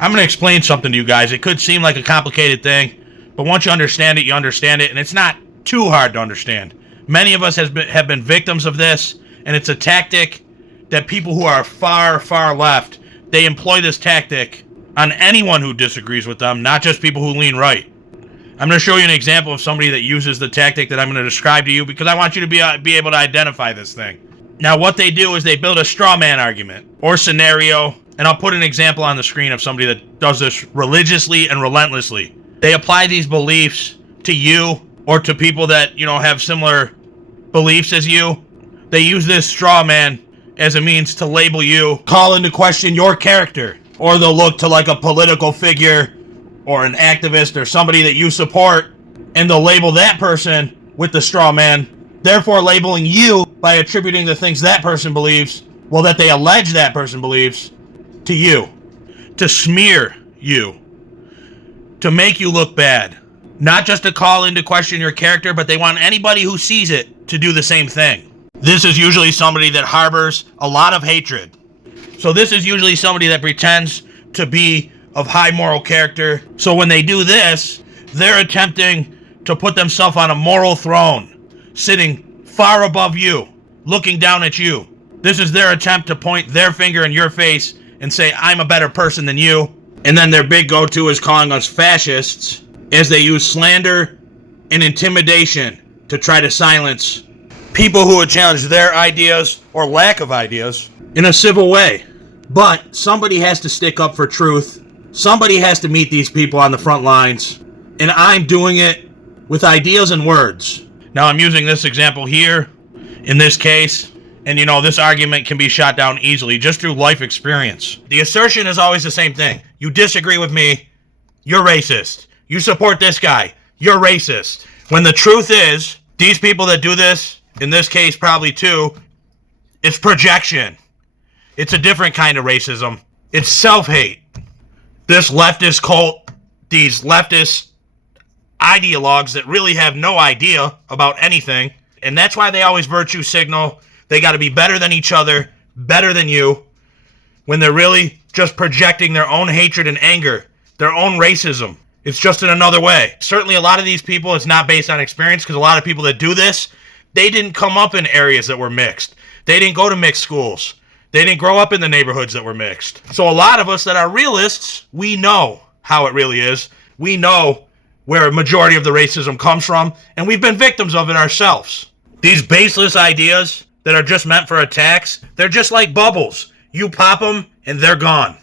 I'm going to explain something to you guys. It could seem like a complicated thing, but once you understand it, and it's not too hard to understand. Many of us have been victims of this, and it's a tactic that people who are far, far left, they employ this tactic on anyone who disagrees with them, not just people who lean right. I'm going to show you an example of somebody that uses the tactic that I'm going to describe to you because I want you to be able to identify this thing. Now, what they do is they build a straw man argument or scenario, and I'll put an example on the screen of somebody that does this religiously and relentlessly. They apply these beliefs to you or to people that, have similar beliefs as you. They use this straw man as a means to label you, call into question your character, or they'll look to like a political figure or an activist or somebody that you support, and they'll label that person with the straw man, therefore labeling you by attributing the things that person believes, that they allege that person believes, to you, to smear you, to make you look bad. Not just to call into question your character, but they want anybody who sees it to do the same thing. This is usually somebody that harbors a lot of hatred. So this is usually somebody that pretends to be of high moral character. So when they do this, they're attempting to put themselves on a moral throne, sitting far above you, looking down at you. This is their attempt to point their finger in your face and say, I'm a better person than you. And then their big go-to is calling us fascists, as they use slander and intimidation to try to silence people who would challenge their ideas or lack of ideas in a civil way. But somebody has to stick up for truth. Somebody has to meet these people on the front lines. And I'm doing it with ideas and words. Now I'm using this example here, in this case, and this argument can be shot down easily just through life experience. The assertion is always the same thing. You disagree with me, you're racist. You support this guy, you're racist. When the truth is, these people that do this, in this case probably too, it's projection. It's a different kind of racism. It's self-hate. This leftist cult, these leftist ideologues that really have no idea about anything, and that's why they always virtue signal. They got to be better than each other, better than you, when they're really just projecting their own hatred and anger, their own racism. It's just in another way. Certainly a lot of these people, it's not based on experience, because a lot of people that do this, they didn't come up in areas that were mixed. They didn't go to mixed schools. They didn't grow up in the neighborhoods that were mixed. So a lot of us that are realists, we know how it really is. We know where a majority of the racism comes from, and we've been victims of it ourselves. These baseless ideas that are just meant for attacks, they're just like bubbles. You pop them, and they're gone.